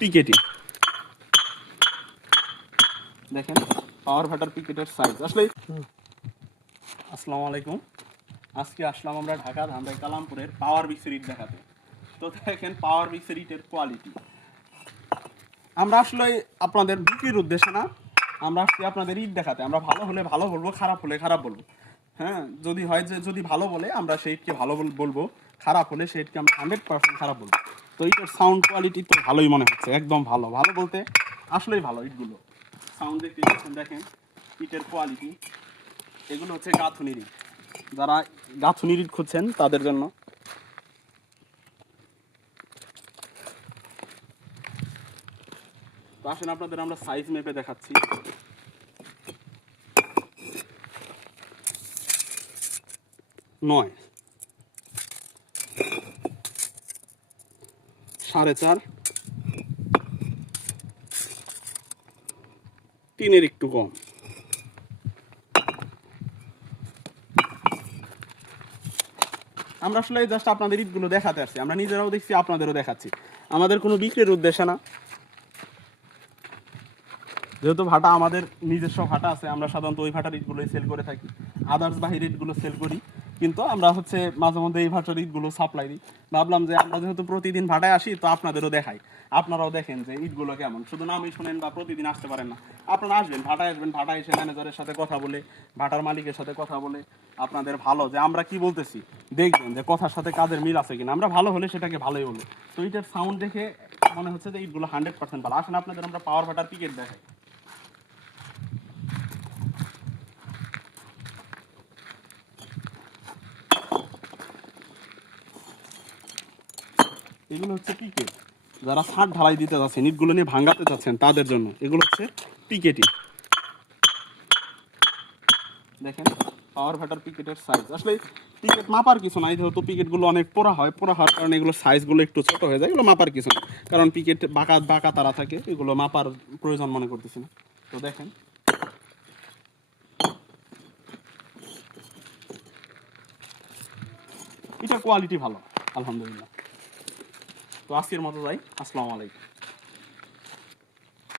পিকেটি, দেখেন পাওয়ার ভাটার পিকেটের সাইজ। আসলে আসসালামু আলাইকুম, আজকে আসলাম আমরা ঢাকা ধামরাই কালামপুরের পাওয়ার বিক্সের ইট দেখাতে। তো দেখেন পাওয়ার বিক্সের ইটের কোয়ালিটি। আমরা আসলে আপনাদের বিক্রির উদ্দেশ্যে না, আমরা আসছি আপনাদের ইট দেখাতে। আমরা ভালো হলে ভালো বলবো, খারাপ হলে খারাপ বলবো। হ্যাঁ, যদি হয় যে যদি ভালো বলে আমরা সেই ইটকে ভালো বলবো, খারাপ হলে সেই ইটকে আমরা 100% খারাপ বলবো। তো ইটের সাউন্ড কোয়ালিটি তো ভালোই মনে হচ্ছে, একদম ভালো। ভালো বলতে আসলেই ভালো ইটগুলো। সাউন্ড দেখতে পাচ্ছেন, দেখেন ইটের কোয়ালিটি। এগুলো হচ্ছে গাঁথুনির ইট, যারা গাঁথুনির ইট খুঁজছেন তাদের জন্য। তো আসেন আপনাদের আমরা সাইজ মেপে দেখাচ্ছি। 9, 4.5, 3-এর একটু কম। আমরা আসলে জাস্ট আপনাদের ইটগুলো দেখাতে আসছি, আমরা নিজেরাও দেখছি, আপনাদেরও দেখাচ্ছি। আমাদের কোনো বিক্রির উদ্দেশ্য না, যেহেতু ভাটা আমাদের নিজস্ব ভাটা আছে, আমরা সাধারণত ওই ভাটার ইটগুলোই সেল করে থাকি। আদার্স বাহির ইটগুলো সেল করি, কিন্তু আমরা হচ্ছে মাঝে মধ্যে এই ভাটার ইটগুলো সাপ্লাই দিই। ভাবলাম যে আমরা যেহেতু প্রতিদিন ভাটায় আসি, তো আপনাদেরও দেখাই, আপনারাও দেখেন যে ইটগুলো কেমন। শুধু নামই শোনেন বা প্রতিদিন আসতে পারেন না, আপনারা আসবেন, ভাটায় আসবেন, ভাটায় এসে ম্যানেজারের সাথে কথা বলে, ভাটার মালিকের সাথে কথা বলে আপনাদের ভালো যে আমরা কি বলতেছি দেখবেন যে কথার সাথে কাজের মিল আছে কিনা। আমরা ভালো হলে সেটাকে ভালোই বলবো। তো ইটের সাউন্ড দেখে মনে হচ্ছে যে ইটগুলো 100% ভালো। আসেন আপনাদের আমরা পাওয়ার ভাটার পিকেট দেখাই। এগুলো হচ্ছে পিকেট, যারা ছাদ ঢালাই দিতে যাচ্ছেন, ইটগুলো নিয়ে ভাঙাতে চাচ্ছেন তাদের জন্য এগুলো হচ্ছে পিকেটি। দেখেন পাওয়ার ভাটার পিকেটের সাইজ। আসলে পিকেট মাপার কিছু নাই, যেহেতু পিকেটগুলো অনেক পোড়া হয়, পোড়া হওয়ার কারণে এগুলো সাইজগুলো একটু ছোট হয়ে যায়। এগুলো মাপার কিছু না, কারণ পিকেট বাঁকা বাঁকা তারা থাকে, এগুলো মাপার প্রয়োজন মনে করতেছি না। তো দেখেন এটার কোয়ালিটি ভালো, আলহামদুলিল্লাহ। তো আজকের মতো যাই, আসসালামু আলাইকুম।